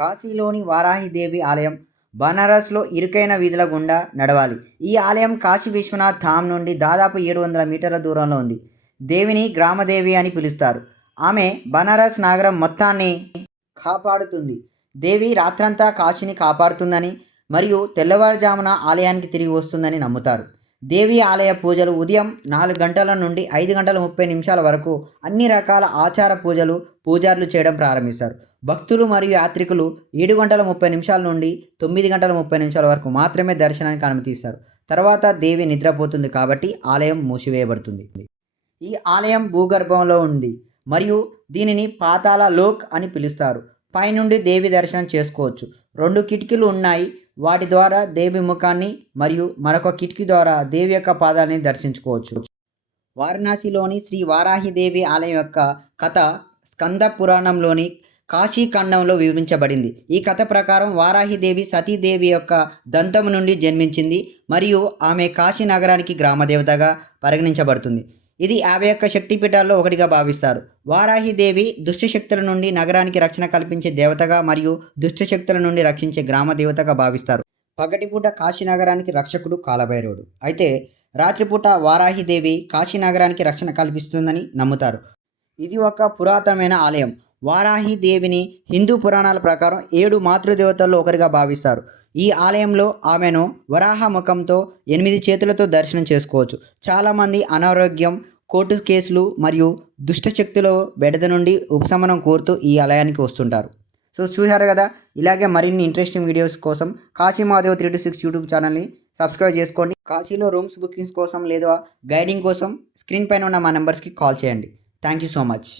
కాశీలోని వారాహిదేవి ఆలయం బనారస్లో ఇరుకైన వీధుల గుండా నడవాలి. ఈ ఆలయం కాశీ విశ్వనాథ్ ధామ్ నుండి దాదాపు 700 మీటర్ల దూరంలో ఉంది. దేవిని గ్రామదేవి అని పిలుస్తారు. ఆమె బనారస్ నగరం మొత్తాన్ని కాపాడుతుంది. దేవి రాత్రంతా కాశీని కాపాడుతుందని మరియు తెల్లవారుజామున ఆలయానికి తిరిగి వస్తుందని నమ్ముతారు. దేవి ఆలయ పూజలు ఉదయం 4 గంటల నుండి 5 గంటల 30 నిమిషాల వరకు అన్ని రకాల ఆచార పూజలు పూజారులు చేయడం ప్రారంభిస్తారు. భక్తులు మరియు యాత్రికులు 7 గంటల 30 నిమిషాల నుండి 9 గంటల 30 నిమిషాల వరకు మాత్రమే దర్శనానికి అనుమతిస్తారు. తర్వాత దేవి నిద్రపోతుంది కాబట్టి ఆలయం మూసివేయబడుతుంది. ఈ ఆలయం భూగర్భంలో ఉంది మరియు దీనిని పాతాళ లోక్ అని పిలుస్తారు. పైనుండి దేవి దర్శనం చేసుకోవచ్చు. 2 కిటికీలు ఉన్నాయి. వాటి ద్వారా దేవి ముఖాన్ని మరియు మరొక కిటికీ ద్వారా దేవి యొక్క పాదాలని దర్శించుకోవచ్చు. వారణాసిలోని శ్రీ వారాహిదేవి ఆలయం యొక్క కథ స్కంద పురాణంలోని కాశీఖండంలో వివరించబడింది. ఈ కథ ప్రకారం వారాహిదేవి సతీదేవి యొక్క దంతము నుండి జన్మించింది మరియు ఆమె కాశీ నగరానికి గ్రామదేవతగా పరిగణించబడుతుంది. ఇది 51 శక్తిపీఠాల్లో ఒకటిగా భావిస్తారు. వారాహిదేవి దుష్టశక్తుల నుండి నగరానికి రక్షణ కల్పించే దేవతగా మరియు దుష్టశక్తుల నుండి రక్షించే గ్రామ దేవతగా భావిస్తారు. పగటిపూట కాశీ నగరానికి రక్షకుడు కాలభైరవుడు. అయితే రాత్రిపూట వారాహిదేవి కాశీ నగరానికి రక్షణ కల్పిస్తుందని నమ్ముతారు. ఇది ఒక పురాతనమైన ఆలయం. వారాహిదేవిని హిందూ పురాణాల ప్రకారం 7 మాతృదేవతల్లో ఒకరిగా భావిస్తారు. ఈ ఆలయంలో ఆమెను వరాహ ముఖంతో 8 చేతులతో దర్శనం చేసుకోవచ్చు. చాలామంది అనారోగ్యం, కోర్టు కేసులు మరియు దుష్టశక్తుల బెడద నుండి ఉపశమనం కోరుతూ ఈ ఆలయానికి వస్తుంటారు. సో చూశారు కదా, ఇలాగే మరిన్ని ఇంట్రెస్టింగ్ వీడియోస్ కోసం కాశీ మహాదేవ్ 326 యూట్యూబ్ ఛానల్ని సబ్స్క్రైబ్ చేసుకోండి. కాశీలో రూమ్స్ బుకింగ్స్ కోసం లేదా గైడింగ్ కోసం స్క్రీన్ పైన ఉన్న మా నెంబర్స్కి కాల్ చేయండి. Thank you so much.